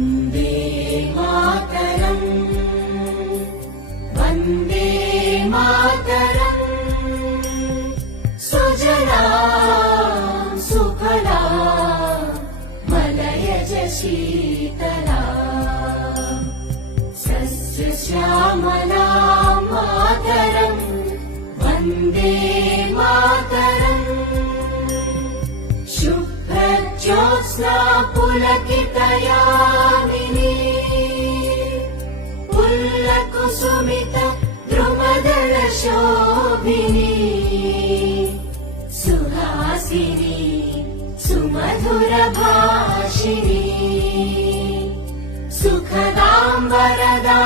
वन्दे मातरम् वन्दे मातरम् सुजला सुफला मलयज शीतला सस्यश्यामला मातरम् वन्दे मातरम् शुभ्रज्योत्स्ना पुलकितयामिनी पुल्लकुसुमित द्रुमदल शोभिनी सुहासिनी सुमधुर भाषिणी सुखदां वरदा